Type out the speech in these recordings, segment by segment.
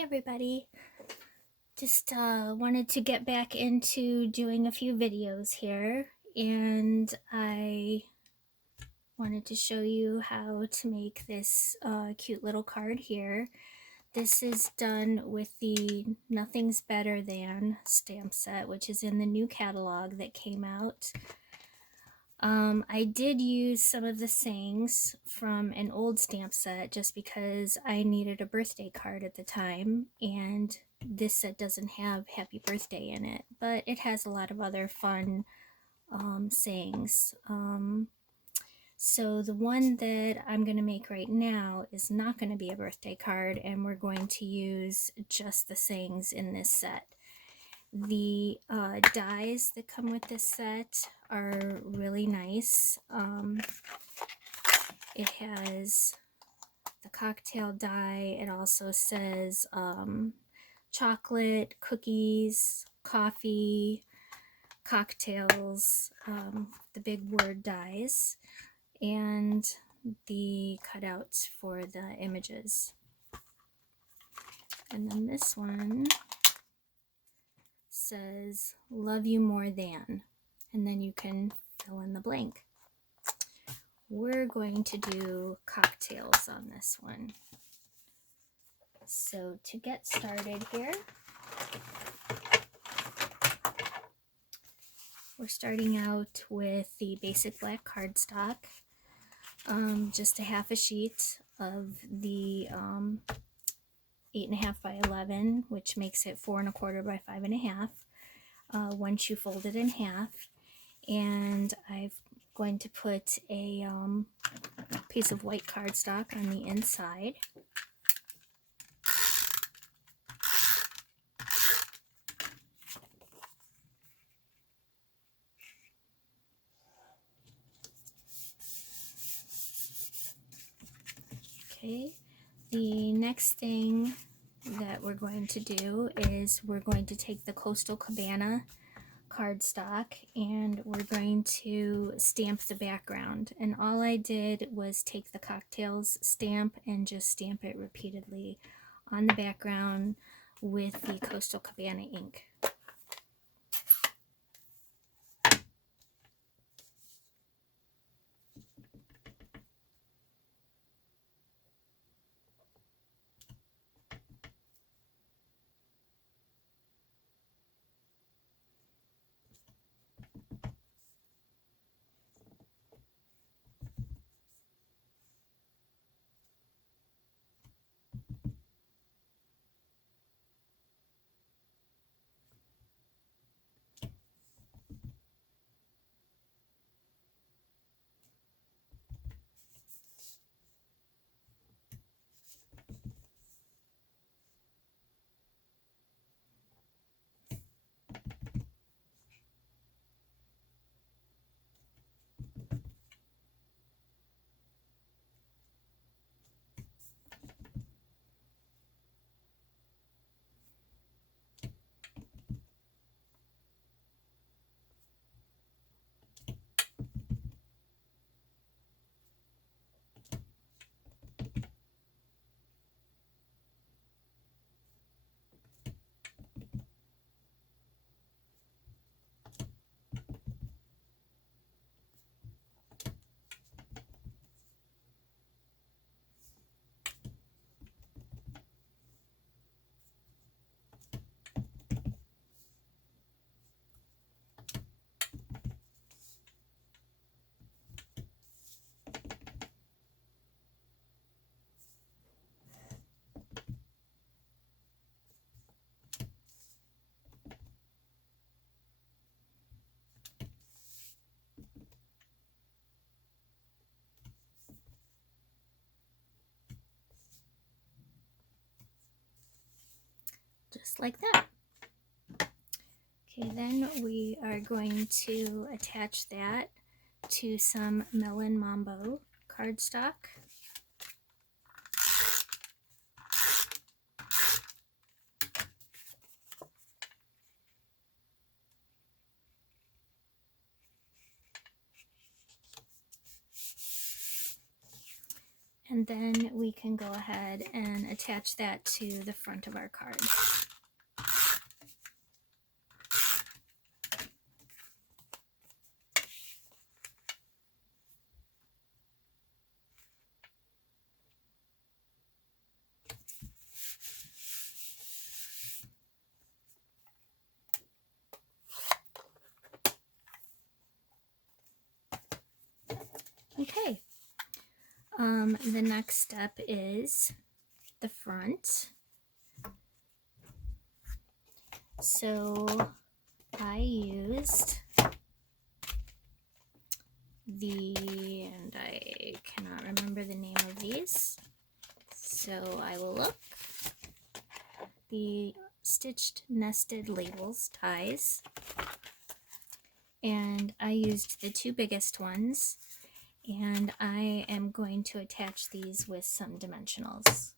Hi everybody, just wanted to get back into doing a few videos here, and I wanted to show you how to make this cute little card here. This is done with the Nothing's Better Than stamp set, which is in the new catalog that came out. I did use some of the sayings from an old stamp set just because I needed a birthday card at the time, and this set doesn't have happy birthday in it, but it has a lot of other fun sayings. So the one that I'm going to make right now is not going to be a birthday card, and we're going to use just the sayings in this set. The dies that come with this set are really nice. It has the cocktail die. It also says chocolate, cookies, coffee, cocktails, the big word dies, and the cutouts for the images. And then this one says love you more than, and then you can fill in the blank. We're going to do cocktails on this one. So to get started here, we're starting out with the basic black cardstock, just a half a sheet of the 8.5 by 11, which makes it 4 1/4 by 5 1/2. Once you fold it in half, and I'm going to put a piece of white cardstock on the inside. Okay, the next thing that we're going to do is we're going to take the Coastal Cabana cardstock and we're going to stamp the background. And all I did was take the cocktails stamp and just stamp it repeatedly on the background with the Coastal Cabana ink. Just like that. Okay, then we are going to attach that to some Melon Mambo cardstock. And then we can go ahead and attach that to the front of our card. Okay, the next step is the front. So I used and I cannot remember the name of these, so I will look. The stitched nested labels ties, and I used the two biggest ones, and I am going to attach these with some dimensionals.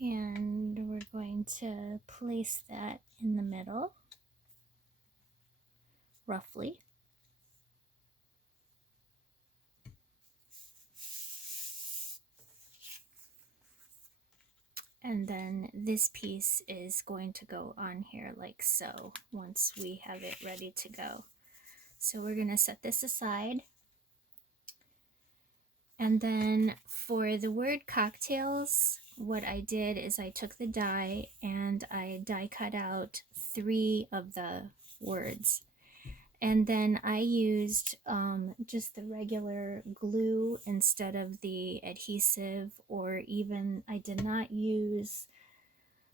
And we're going to place that in the middle, roughly. And then this piece is going to go on here like so once we have it ready to go. So we're going to set this aside. And then for the word cocktails, what I did is I took the die and I die cut out 3 of the words. And then I used just the regular glue instead of the adhesive, or even I did not use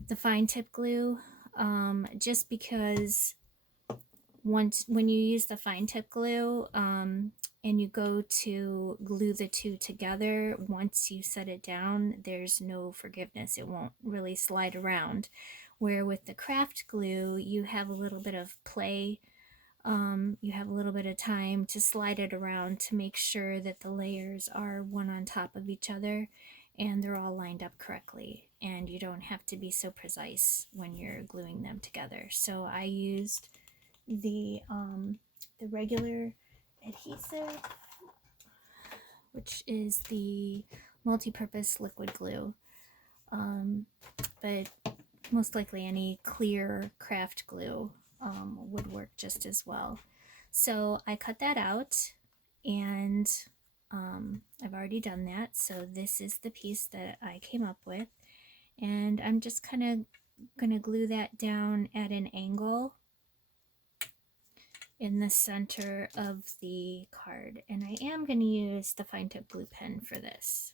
the fine tip glue, just because when you use the fine tip glue and you go to glue the two together, once you set it down, there's no forgiveness. It won't really slide around. Where with the craft glue, you have a little bit of play. You have a little bit of time to slide it around to make sure that the layers are one on top of each other and they're all lined up correctly, and you don't have to be so precise when you're gluing them together. So I used the regular adhesive, which is the multi-purpose liquid glue, but most likely any clear craft glue would work just as well. So I cut that out, and I've already done that. So this is the piece that I came up with, and I'm just kind of going to glue that down at an angle in the center of the card. And I am going to use the fine tip glue pen for this.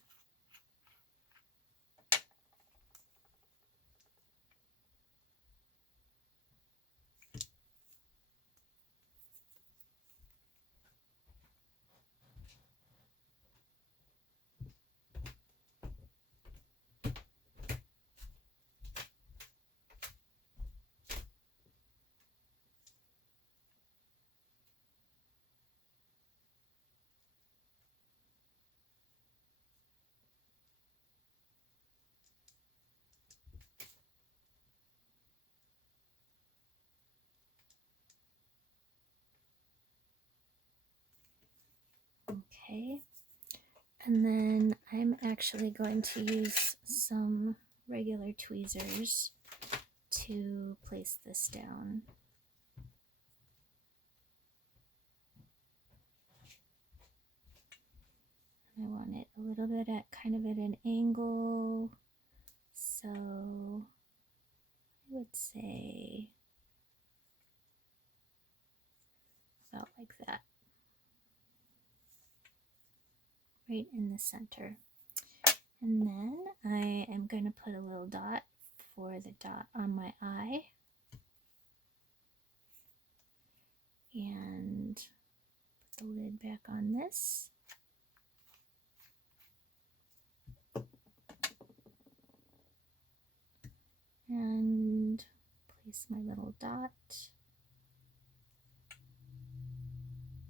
Okay, and then I'm actually going to use some regular tweezers to place this down. I want it a little bit at kind of at an angle, so I would say about like that, right in the center. And then I am going to put a little dot for the dot on my eye, and put the lid back on this. And place my little dot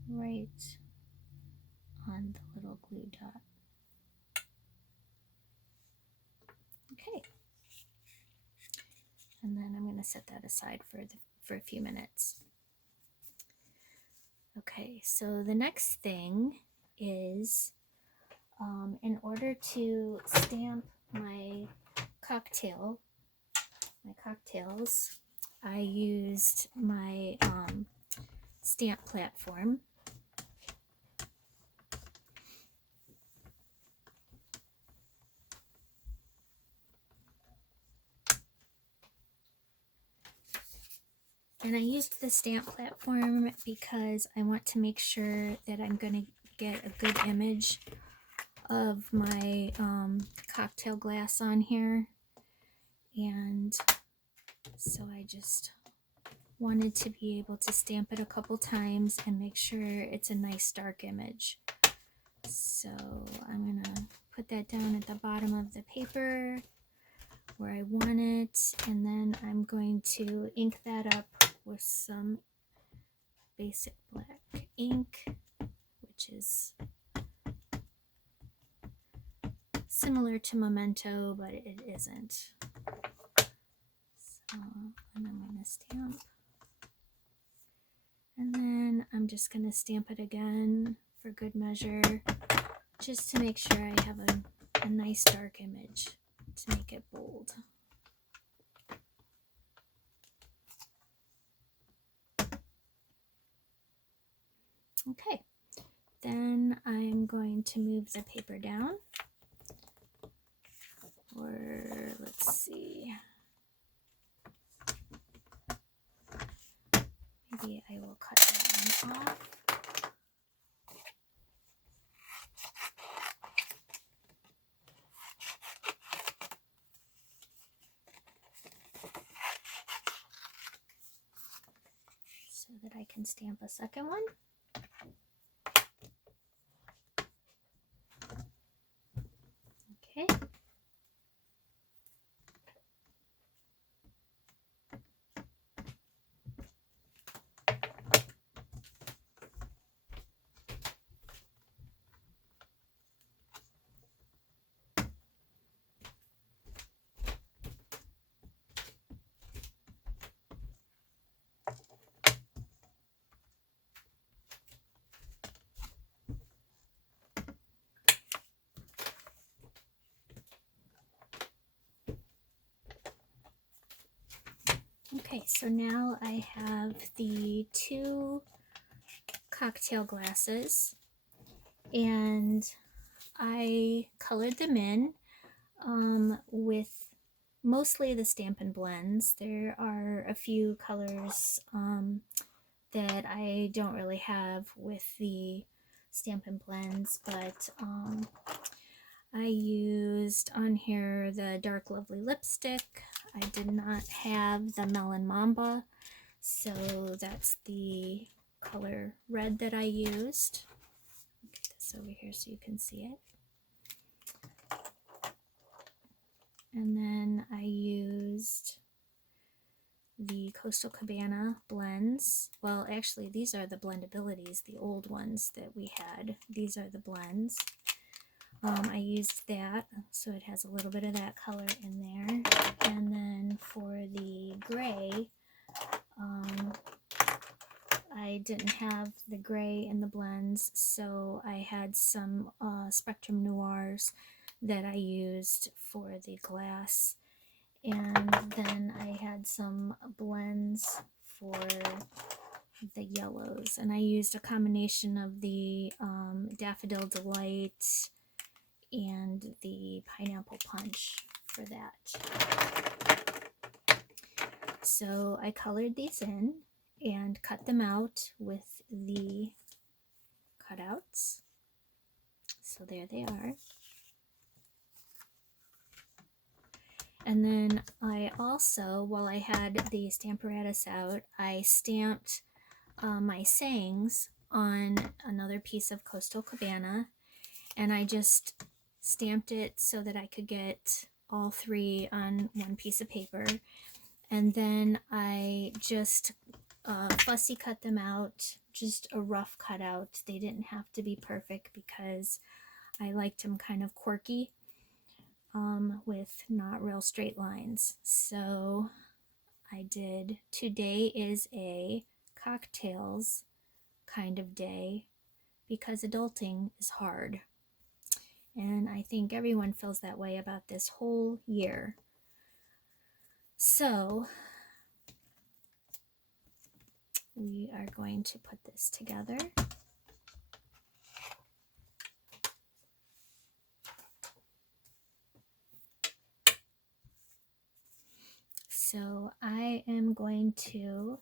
right on the little glue dot. Okay. And then I'm going to set that aside for a few minutes. Okay, so the next thing is, in order to stamp my cocktails, I used my stamp platform. And I used the stamp platform because I want to make sure that I'm going to get a good image of my cocktail glass on here. And so I just wanted to be able to stamp it a couple times and make sure it's a nice dark image. So I'm going to put that down at the bottom of the paper where I want it, and then I'm going to ink that up with some basic black ink, which is similar to Memento, but it isn't. So, and I'm going to stamp, and then I'm just going to stamp it again for good measure, just to make sure I have a nice dark image to make it bold. Okay, then I'm going to move the paper down, or let's see, maybe I will cut that one off. So that I can stamp a second one. Okay. Okay, so now I have the two cocktail glasses, and I colored them in with mostly the Stampin' Blends. There are a few colors that I don't really have with the Stampin' Blends, but I used on here the Dark Lovely lipstick. I did not have the Melon Mamba, so that's the color red that I used. I'll get this over here so you can see it. And then I used the Coastal Cabana blends. Well, actually, these are the Blendabilities, the old ones that we had. These are the blends. I used that, so it has a little bit of that color in there. And then for the gray, I didn't have the gray in the blends, so I had some Spectrum Noirs that I used for the glass. And then I had some blends for the yellows, and I used a combination of the Daffodil Delight and the Pineapple Punch for that. So I colored these in and cut them out with the cutouts. So there they are. And then I also, while I had the Stamparatus out, I stamped my sayings on another piece of Coastal Cabana, and I just stamped it so that I could get all three on one piece of paper. And then I just fussy cut them out, just a rough cutout. They didn't have to be perfect because I liked them kind of quirky, with not real straight lines. So I did, today is a cocktails kind of day because adulting is hard. And I think everyone feels that way about this whole year. So we are going to put this together. So I am going to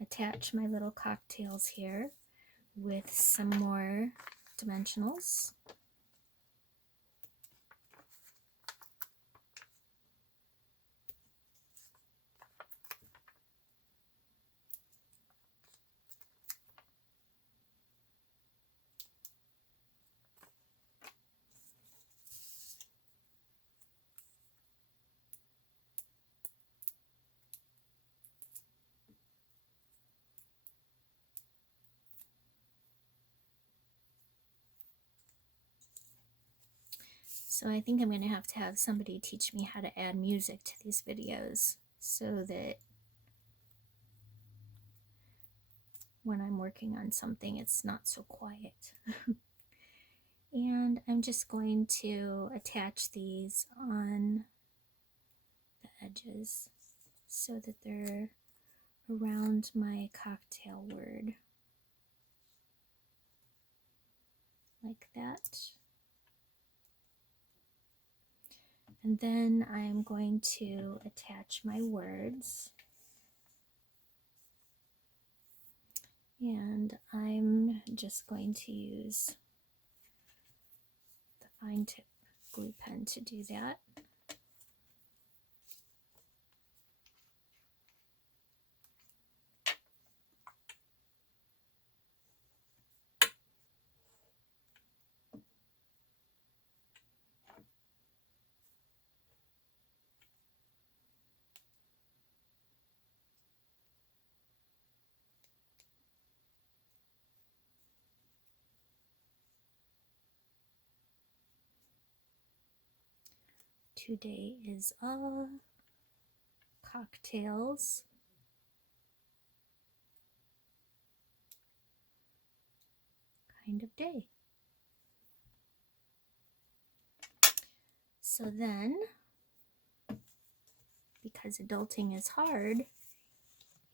attach my little cocktails here with some more dimensionals. So I think I'm going to have somebody teach me how to add music to these videos so that when I'm working on something, it's not so quiet. And I'm just going to attach these on the edges so that they're around my cocktail word, like that. And then I'm going to attach my words. And I'm just going to use the fine tip glue pen to do that. Today is a cocktails kind of day. So then, because adulting is hard,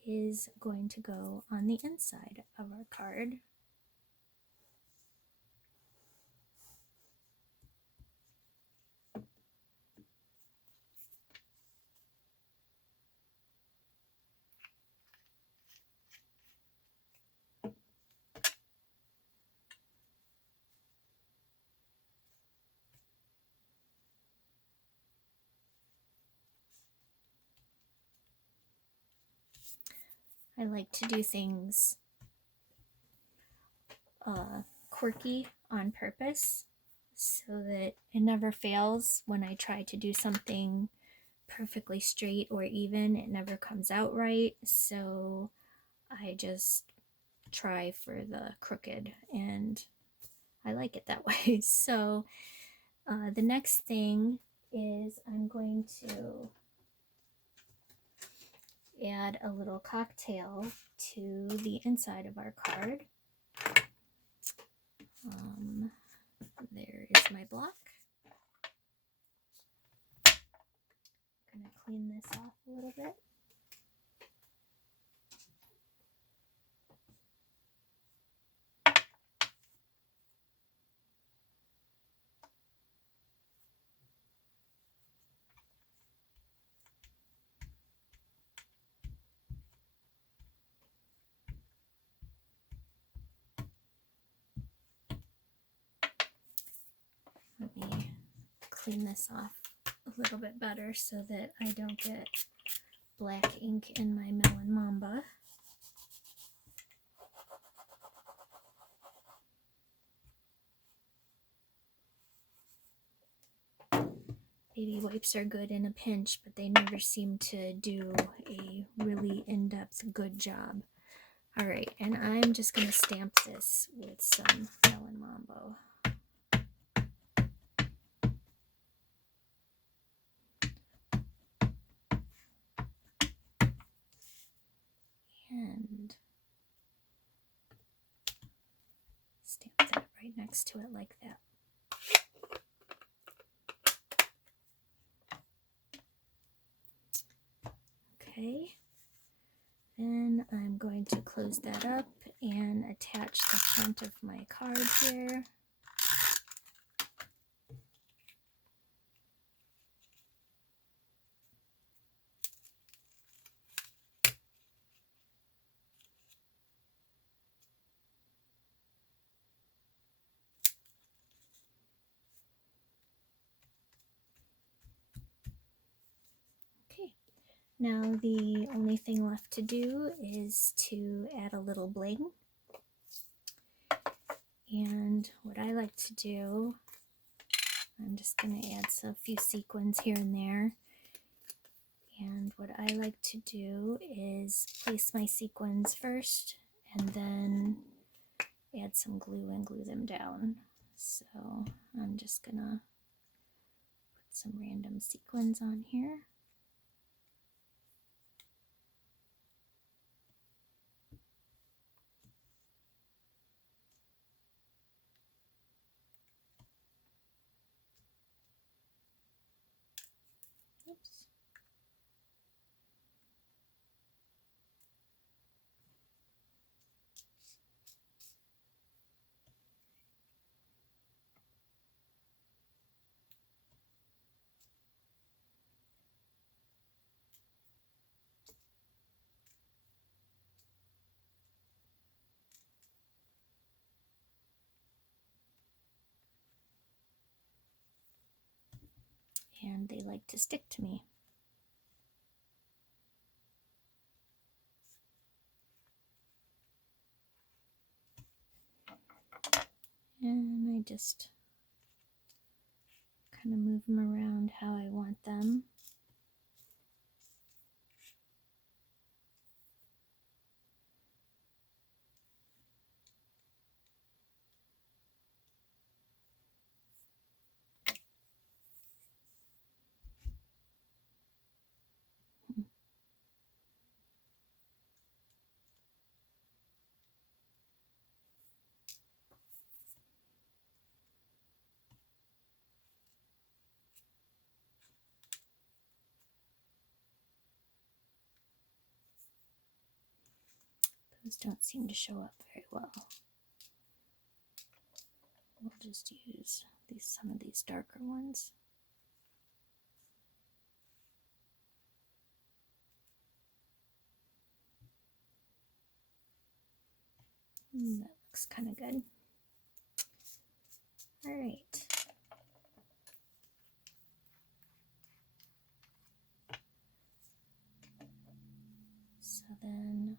is going to go on the inside of our card. I like to do things quirky on purpose so that it never fails. When I try to do something perfectly straight or even, it never comes out right. So I just try for the crooked, and I like it that way. So the next thing is I'm going to add a little cocktail to the inside of our card. There is my block. I'm going to clean this off a little bit. clean this off a little bit better so that I don't get black ink in my Melon Mamba. Baby wipes are good in a pinch, but they never seem to do a really in-depth good job. All right, and I'm just going to stamp this with some Melon Mambo. And stamp that right next to it like that. Okay, then I'm going to close that up and attach the front of my card here. Okay, now the only thing left to do is to add a little bling. And what I like to do, I'm just going to add a few sequins here and there. And what I like to do is place my sequins first and then add some glue and glue them down. So I'm just going to put some random sequins on here. Oops. And they like to stick to me. And I just kind of move them around how I want them. Those don't seem to show up very well. We'll just use some of these darker ones. That looks kind of good. All right. So then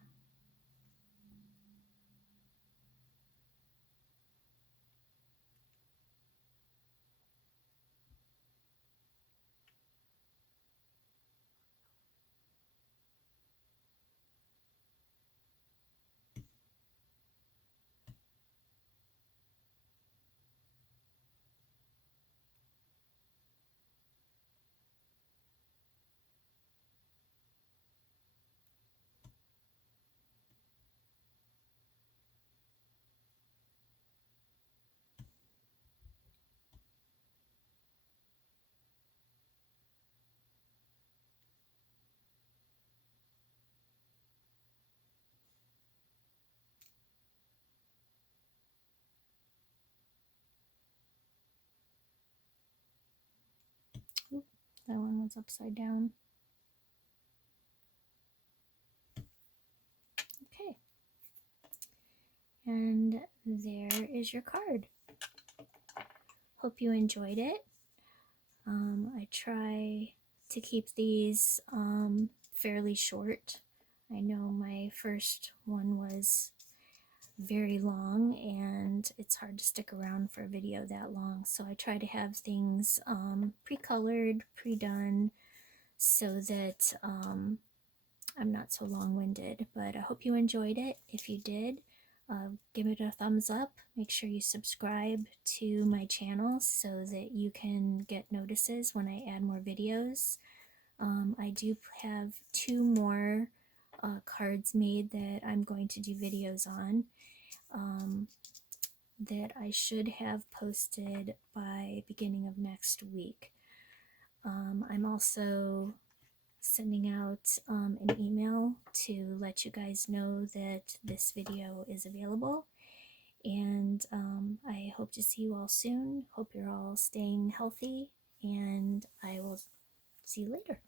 oop, that one was upside down. Okay. And there is your card. Hope you enjoyed it. I try to keep these fairly short. I know my first one was very long and it's hard to stick around for a video that long, so I try to have things pre-colored, pre-done, so that I'm not so long-winded. But I hope you enjoyed it. If you did, give it a thumbs up. Make sure you subscribe to my channel so that you can get notices when I add more videos. I do have 2 more cards made that I'm going to do videos on, that I should have posted by beginning of next week. I'm also sending out an email to let you guys know that this video is available, and I hope to see you all soon. Hope you're all staying healthy, and I will see you later.